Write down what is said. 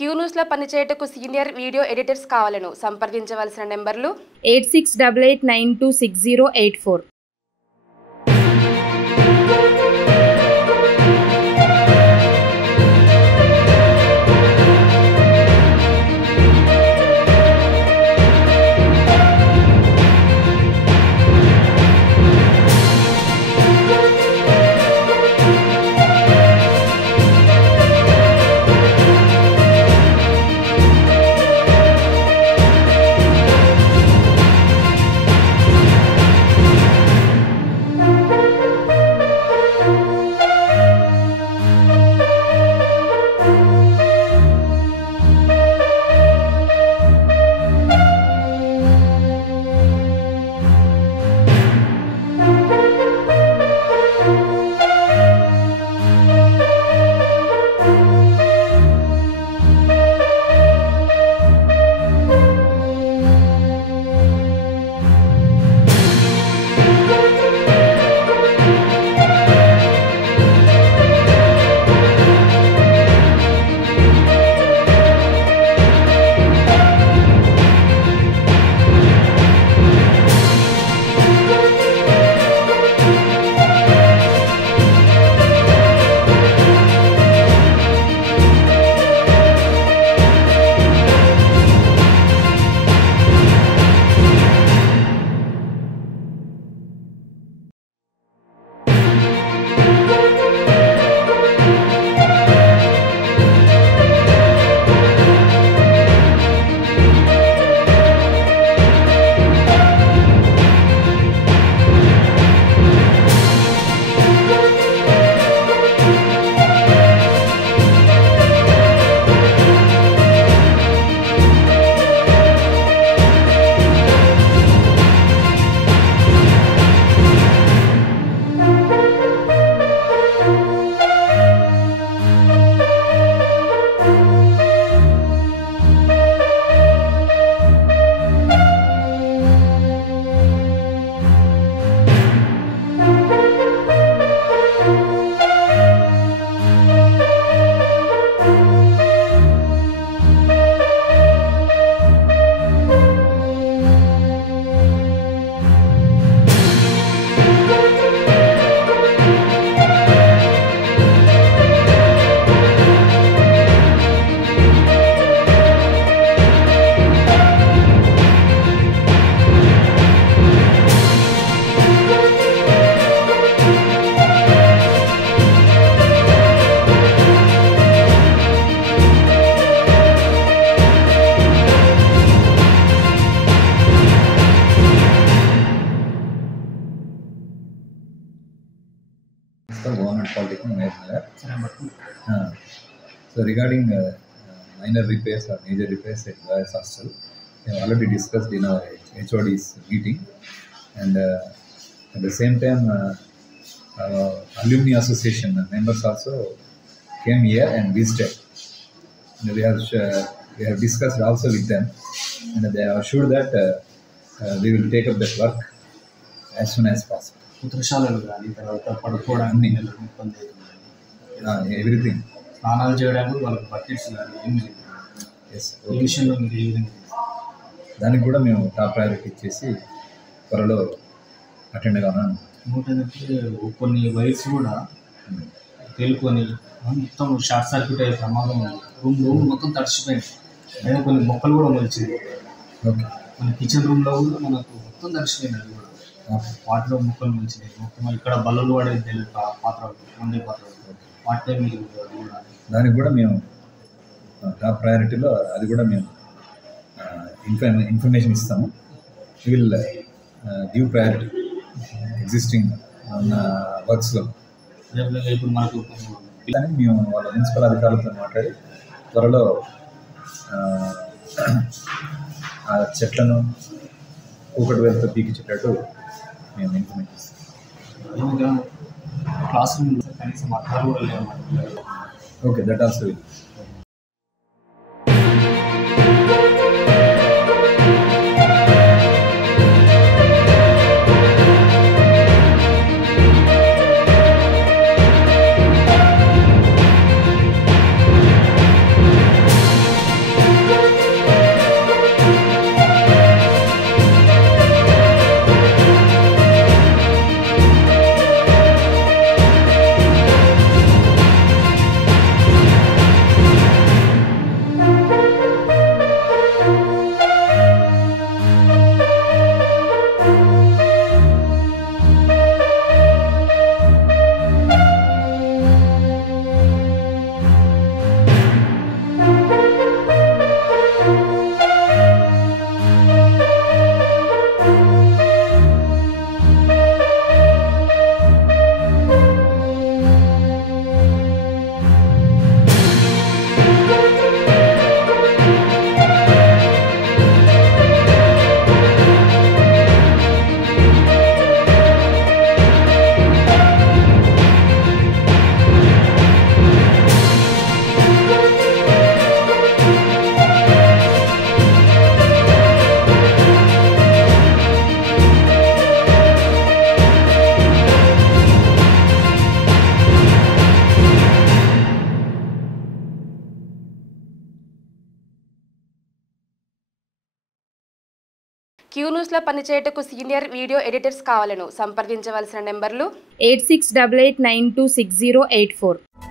Queue న్యూస్లో పనిచేయటకు senior video editors కావాలను సంప్రదించవలసిన నెంబర్లు 8688926084. Government Polytechnic, Nagar. So regarding minor repairs or major repairs at Boys Hostel, we have already discussed in our HOD's meeting, and at the same time, alumni association members also came here and visited. And we have discussed also with them, and they are sure that we will take up that work as soon as possible. ఉత్రశాలలు కానీ తర్వాత పడుకోవడానికి ఇబ్బంది అవుతుంది, everything స్నానాలు చేయడానికి వాళ్ళకి buckets కానీ ఏం లేదు. ఈ విషయంలో మీరు ఏ విధంగా దానికి కూడా మేము టాప్ ప్రయారిటీ ఇచ్చేసి త్వరలో అటెండ్ కావాలని. ఇంకోటి కొన్ని వైర్స్ కూడా తేలుకొని మొత్తం షార్ట్ సర్క్యూట్ అయ్యే ప్రమాదం ఉంది. రూమ్ మొత్తం తడిచిపోయింది. అయినా కొన్ని మొక్కలు కూడా మొలిచింది. ఓకే, మన కిచెన్ రూమ్లో కూడా మనకు మొత్తం తడిచిపోయింది. అది కూడా వాటిలో మొక్కలు మంచిది. మొత్తం ఇక్కడ బల్లలు పడేది తెలియదు, పాత్రలు వండే పాత్రలు వాటిపై మీరు దానికి కూడా మేము టాప్ ప్రయారిటీలో అది కూడా మేము ఇన్ఫర్మేషన్ ఇస్తాము. విల్ గివ్ ప్రయారిటీ ఎగ్జిస్టింగ్ వర్క్స్లో. ఇప్పుడు మనకు మేము వాళ్ళ మున్సిపల్ అధికారులతో మాట్లాడి త్వరలో ఆ చెట్లను కూకటి వేలతో పీకించేటట్టు మేము ఇన్ఫర్మేషన్ ఇస్తాం. క్లాస్ రూమ్లో కనీసం అర్థాలు కూడా లేవు. Okay, that also will. Q న్యూస్లో పనిచేయటకు సీనియర్ వీడియో ఎడిటర్స్ కావాలను సంప్రదించవలసిన నెంబర్లు 8688926084.